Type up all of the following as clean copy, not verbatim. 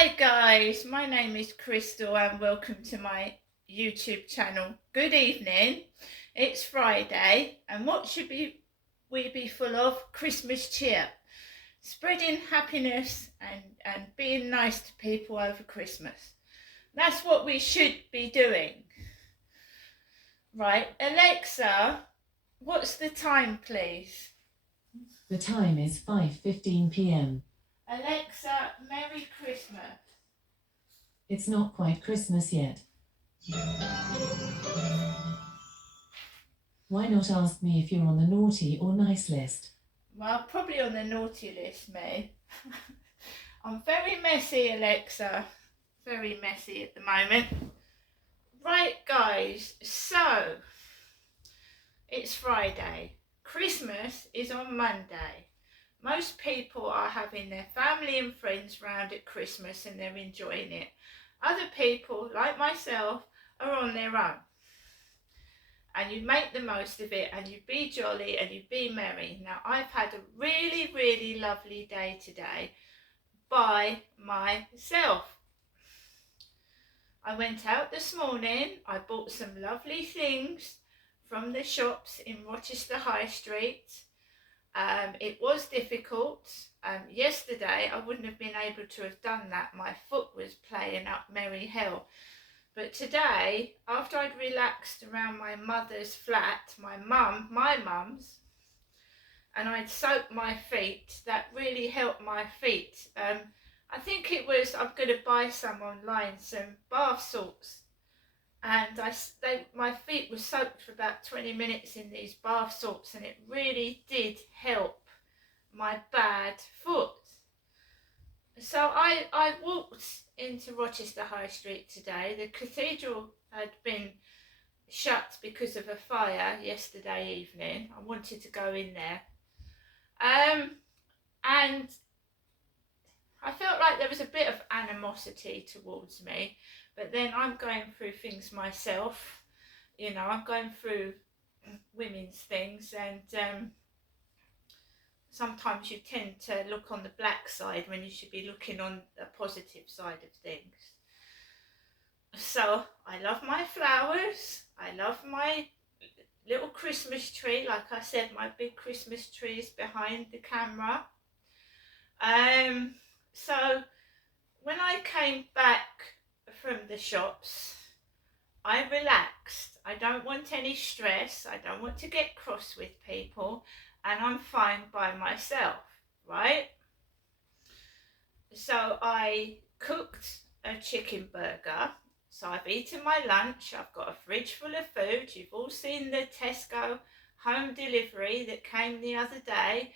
Hi guys, my name is Crystal and welcome to my YouTube channel. Good evening. It's Friday and what should we be full of? Christmas cheer. Spreading happiness and being nice to people over Christmas. That's what we should be doing. Right, Alexa, what's the time please? The time is 5:15 p.m. Alexa, Merry Christmas. It's not quite Christmas yet. Why not ask me if you're on the naughty or nice list? Well, probably on the naughty list, me. I'm very messy, Alexa. Very messy at the moment. Right, guys, so it's Friday. Christmas is on Monday. Most people are having their family and friends round at Christmas and they're enjoying it. Other people, like myself, are on their own. And you make the most of it and you be jolly and you be merry. Now, I've had a really, really lovely day today by myself. I went out this morning, I bought some lovely things from the shops in Rochester High Street. It was difficult. Yesterday I wouldn't have been able to have done that. My foot was playing up merry hell. But today, after I'd relaxed around my mother's flat, my mum's, and I'd soaked my feet, that really helped my feet. I think it was, I'm going to buy some online, some bath salts. And my feet were soaked for about 20 minutes in these bath salts, and it really did help my bad foot. So I walked into Rochester High Street today. The cathedral had been shut because of a fire yesterday evening. I wanted to go in there. And I felt like there was a bit of animosity towards me, but then I'm going through things myself. You know, I'm going through women's things, and sometimes you tend to look on the black side when you should be looking on the positive side of things. So I love my flowers. I love my little Christmas tree. Like I said, my big Christmas tree is behind the camera. So when I came back from the shops, I relaxed. I don't want any stress. I don't want to get cross with people, and I'm fine by myself, right? So I cooked a chicken burger. So I've eaten my lunch. I've got a fridge full of food. You've all seen the Tesco home delivery that came the other day.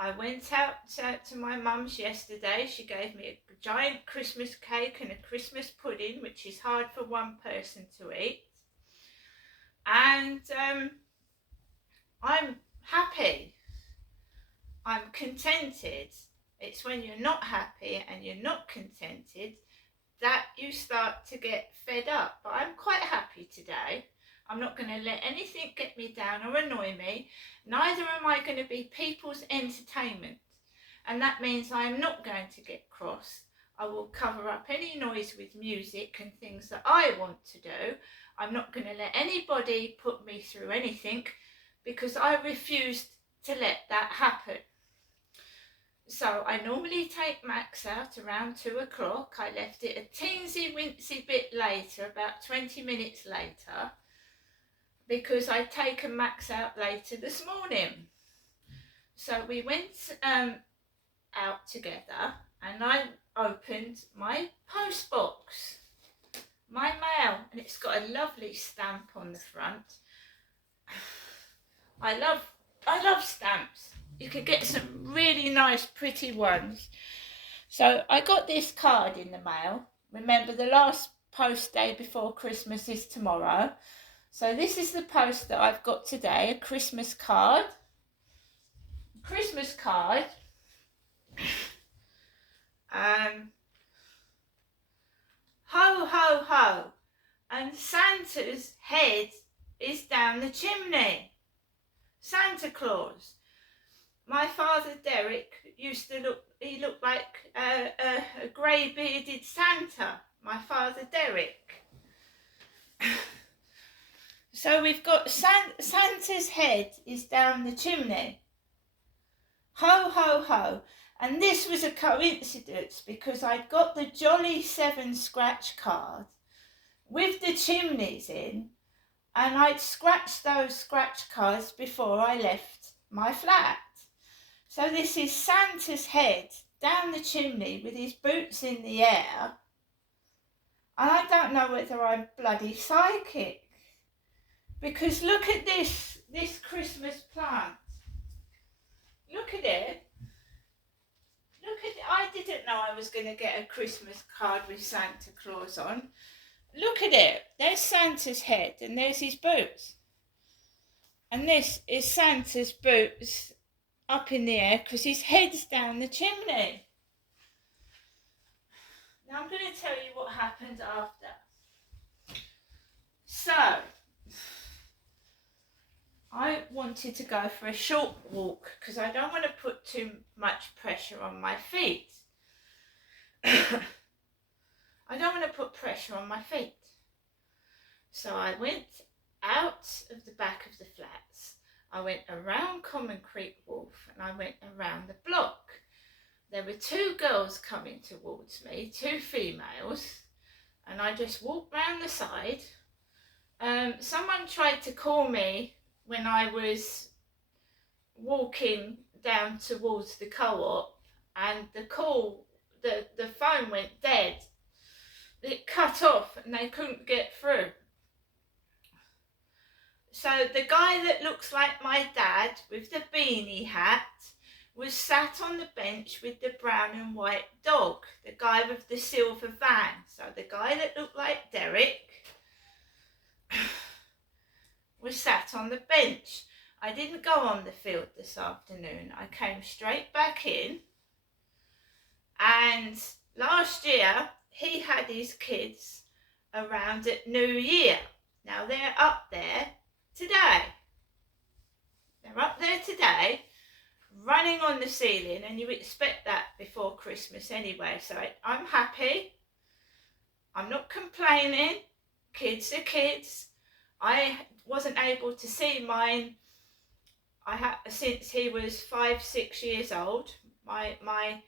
I went out to my mum's yesterday. She gave me a giant Christmas cake and a Christmas pudding, which is hard for one person to eat. And I'm happy. I'm contented. It's when you're not happy and you're not contented that you start to get fed up. But I'm quite happy today. I'm not going to let anything get me down or annoy me. Neither am I going to be people's entertainment. And that means I'm not going to get cross. I will cover up any noise with music and things that I want to do. I'm not going to let anybody put me through anything because I refused to let that happen. So I normally take Max out around 2 o'clock. I left it a teensy wincy bit later, about 20 minutes later, because I'd taken Max out later this morning. So we went out together and I opened my post box, my mail, and it's got a lovely stamp on the front. I love stamps. You could get some really nice pretty ones. So I got this card in the mail. Remember, the last post day before Christmas is tomorrow. So this is the post that I've got today, a Christmas card. Christmas card. Ho, ho, ho. And Santa's head is down the chimney. Santa Claus. My father Derek used to look, he looked like a grey-bearded Santa, my father Derek. So we've got Santa's head is down the chimney. Ho, ho, ho. And this was a coincidence because I'd got the Jolly 7 scratch card with the chimneys in, and I'd scratched those scratch cards before I left my flat. So this is Santa's head down the chimney with his boots in the air. And I don't know whether I'm bloody psychic. Because look at this Christmas plant. Look at it. Look at it. I didn't know I was going to get a Christmas card with Santa Claus on. Look at it. There's Santa's head and there's his boots. And this is Santa's boots up in the air because his head's down the chimney. Now I'm going to tell you what happened after. So, I wanted to go for a short walk because I don't want to put too much pressure on my feet. I don't want to put pressure on my feet. So I went out of the back of the flats. I went around Common Creek Wharf and I went around the block. There were two girls coming towards me, two females, and I just walked round the side. Someone tried to call me when I was walking down towards the co-op, and the phone went dead. It cut off and they couldn't get through. So the guy that looks like my dad with the beanie hat was sat on the bench with the brown and white dog, the guy with the silver van. So the guy that looked like Derek was sat on the bench. I didn't go on the field this afternoon. I came straight back in, and last year he had his kids around at New Year. Now they're up there today. They're up there today, running on the ceiling, and you expect that before Christmas anyway. So I'm happy. I'm not complaining. Kids are kids. I wasn't able to see mine since he was 5-6 years old. My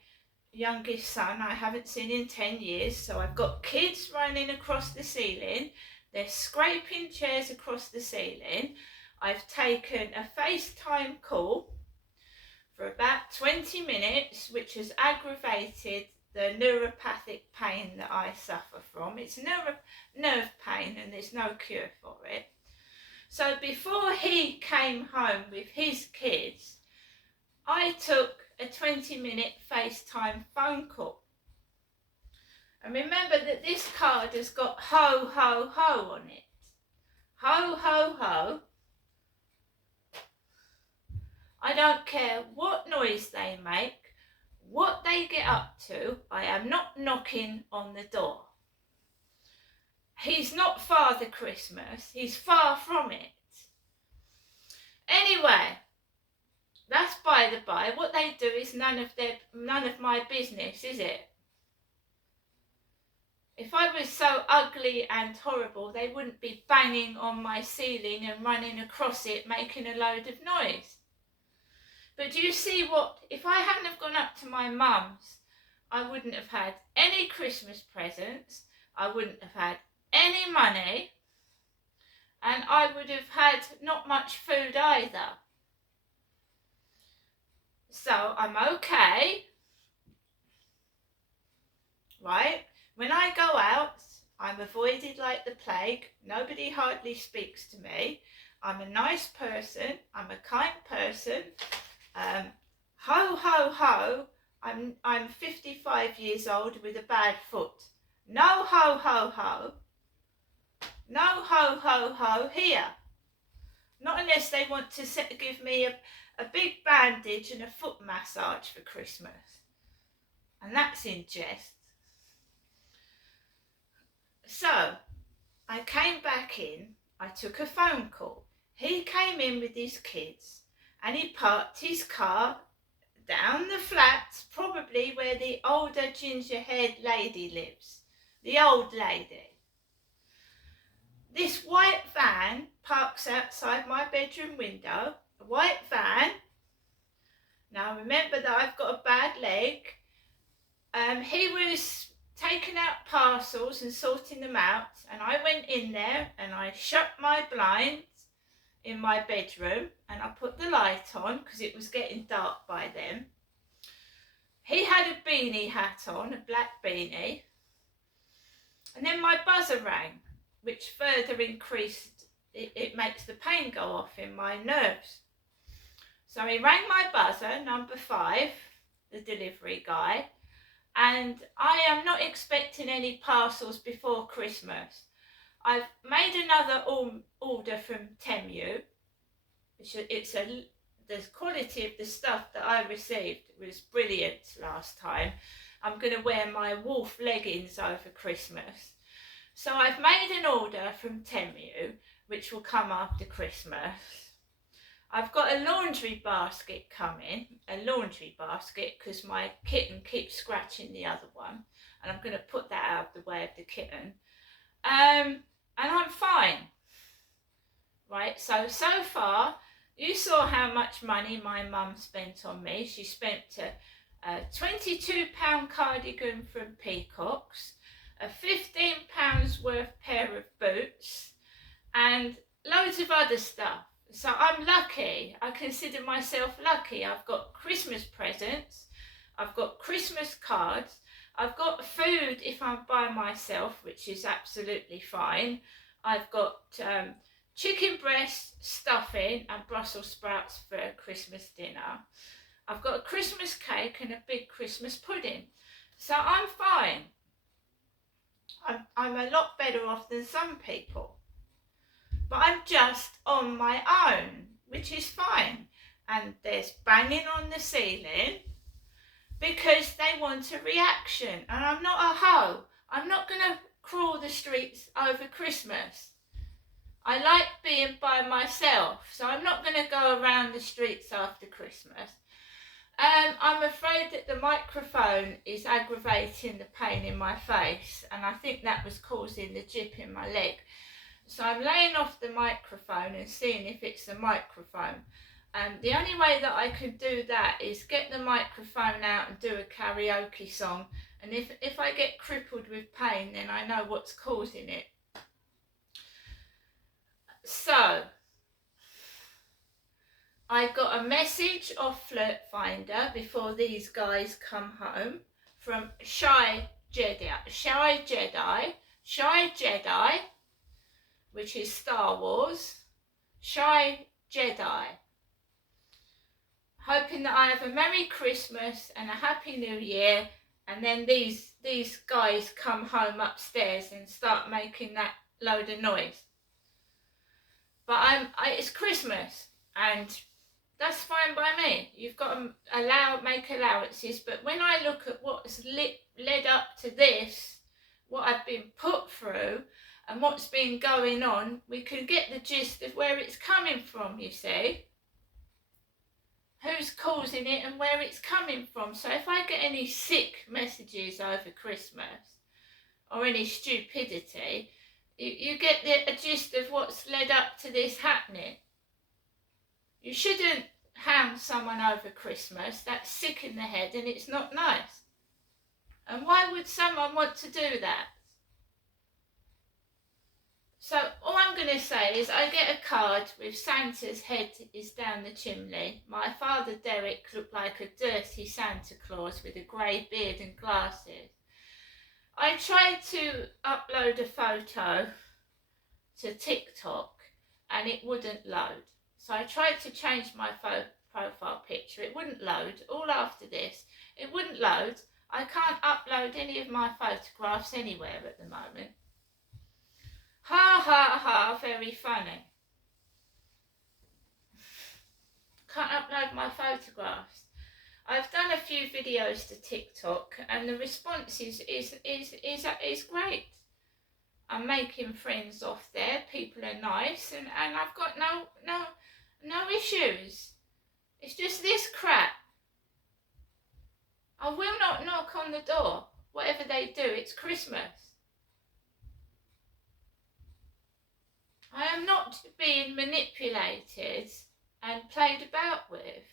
youngest son I haven't seen in 10 years. So I've got kids running across the ceiling. They're scraping chairs across the ceiling. I've taken a FaceTime call for about 20 minutes, which has aggravated the neuropathic pain that I suffer from. It's nerve pain and there's no cure for it. So before he came home with his kids, I took a 20-minute FaceTime phone call. And remember that this card has got ho, ho, ho on it. Ho, ho, ho. I don't care what noise they make, what they get up to. I am not knocking on the door. He's not Father Christmas. He's far from it. Anyway, that's by the by. What they do is none of my business, is it? If I was so ugly and horrible, they wouldn't be banging on my ceiling and running across it, making a load of noise. But do you see what? If I hadn't have gone up to my mum's, I wouldn't have had any Christmas presents. I wouldn't have had any money, and I would have had not much food either. So I'm okay, right? When I go out, I'm avoided like the plague. Nobody hardly speaks to me. I'm a nice person. I'm a kind person. Ho, ho, ho. I'm 55 years old with a bad foot. No ho, ho, ho. No ho, ho, ho here. Not unless they want to give me a big bandage and a foot massage for Christmas. And that's in jest. So, I came back in. I took a phone call. He came in with his kids and he parked his car down the flats, probably probably where the older ginger-haired lady lives. The old lady. This white van parks outside my bedroom window. A white van. Now remember that I've got a bad leg. He was taking out parcels and sorting them out, and I went in there and I shut my blinds in my bedroom and I put the light on because it was getting dark by then. He had a beanie hat on, a black beanie, and then my buzzer rang, which further increased, it makes the pain go off in my nerves. So he rang my buzzer, number 5, the delivery guy, and I am not expecting any parcels before Christmas. I've made another order from Temu. The quality of the stuff that I received was brilliant last time. I'm going to wear my wolf leggings over Christmas. So I've made an order from Temu, which will come after Christmas. I've got a laundry basket coming, because my kitten keeps scratching the other one, and I'm going to put that out of the way of the kitten. And I'm fine. Right, so far, you saw how much money my mum spent on me. She spent a £22 cardigan from Peacocks, a £15 worth pair of boots, and loads of other stuff. So I'm lucky. I consider myself lucky. I've got Christmas presents, I've got Christmas cards, I've got food if I'm by myself, which is absolutely fine. I've got chicken breast, stuffing and Brussels sprouts for Christmas dinner. I've got a Christmas cake and a big Christmas pudding. So I'm fine. I'm a lot better off than some people. But I'm just on my own, which is fine. And there's banging on the ceiling because they want a reaction. And I'm not a hoe. I'm not going to crawl the streets over Christmas. I like being by myself, so I'm not going to go around the streets after Christmas. I'm afraid that the microphone is aggravating the pain in my face, and I think that was causing the jip in my leg. So I'm laying off the microphone and seeing if it's the microphone. The only way that I could do that is get the microphone out and do a karaoke song. And if I get crippled with pain, then I know what's causing it. So, I got a message off Flirt Finder before these guys come home from Shy Jedi, which is Star Wars, Shy Jedi. Hoping that I have a Merry Christmas and a Happy New Year, and then these guys come home upstairs and start making that load of noise. But it's Christmas, and that's fine by me. You've got to make allowances. But when I look at what's led up to this, what I've been put through, and what's been going on, we can get the gist of where it's coming from, you see. Who's causing it and where it's coming from. So if I get any sick messages over Christmas, or any stupidity, you get a gist of what's led up to this happening. You shouldn't hound someone over Christmas. That's sick in the head and it's not nice. And why would someone want to do that? So all I'm going to say is I get a card with Santa's head is down the chimney. My father Derek looked like a dirty Santa Claus with a grey beard and glasses. I tried to upload a photo to TikTok and it wouldn't load. So I tried to change my profile picture. It wouldn't load. All after this, it wouldn't load. I can't upload any of my photographs anywhere at the moment. Ha ha ha, very funny. Can't upload my photographs. I've done a few videos to TikTok and the response is great. I'm making friends off there. People are nice and I've got no issues. It's just this crap. I will not knock on the door. Whatever they do, it's Christmas. I am not being manipulated and played about with.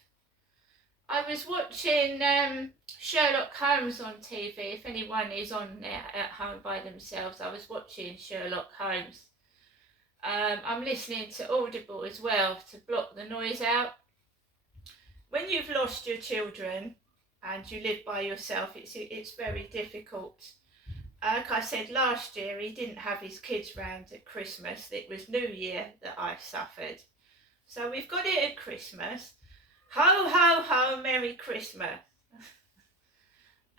I was watching Sherlock Holmes on TV. If anyone is on there at home by themselves, I was watching Sherlock Holmes. I'm listening to Audible as well to block the noise out. When you've lost your children and you live by yourself, it's very difficult. Like I said last year, he didn't have his kids round at Christmas. It was New Year that I suffered. So we've got it at Christmas. Ho, ho, ho, Merry Christmas.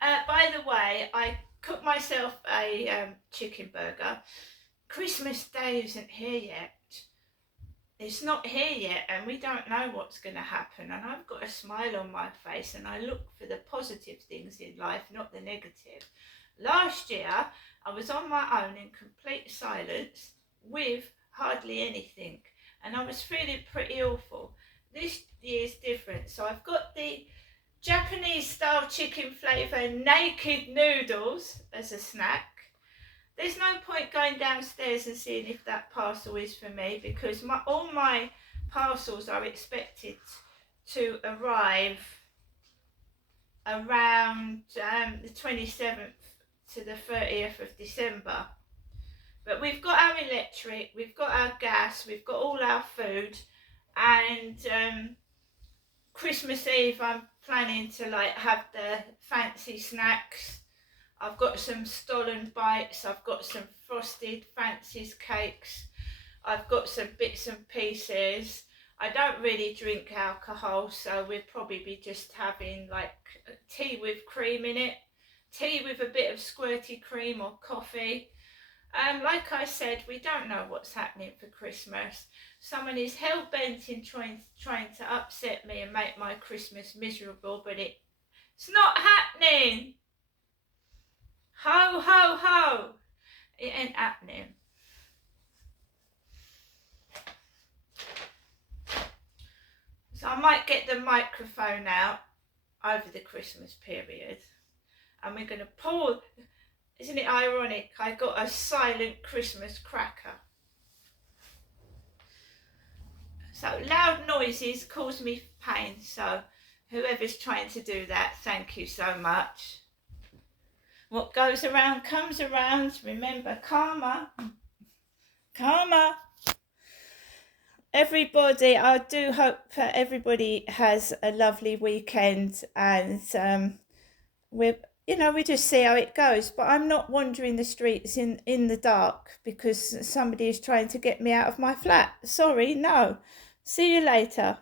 By the way, I cooked myself a chicken burger. Christmas Day isn't here yet. It's not here yet, and we don't know what's going to happen. And I've got a smile on my face, and I look for the positive things in life, not the negative. Last year, I was on my own in complete silence with hardly anything, and I was feeling pretty awful. This year's different, so I've got the Japanese style chicken flavour naked noodles as a snack. There's no point going downstairs and seeing if that parcel is for me, because all my parcels are expected to arrive around the 27th to the 30th of December. But we've got our electric, we've got our gas, we've got all our food, and Christmas Eve I'm planning to have the fancy snacks. I've got some Stollen bites, I've got some frosted fancies cakes, I've got some bits and pieces. I don't really drink alcohol, so we'll probably be just having tea with cream in it, tea with a bit of squirty cream or coffee. Like I said, we don't know what's happening for Christmas. Someone is hell-bent in trying to upset me and make my Christmas miserable, but it's not happening. Ho, ho, ho. It ain't happening. So I might get the microphone out over the Christmas period, and we're going to pour. Isn't it ironic? I got a silent Christmas cracker. So loud noises cause me pain, so whoever's trying to do that, thank you so much. What goes around comes around. Remember, karma. Karma. Everybody, I do hope everybody has a lovely weekend, and we just see how it goes. But I'm not wandering the streets in the dark because somebody is trying to get me out of my flat. Sorry, no. See you later.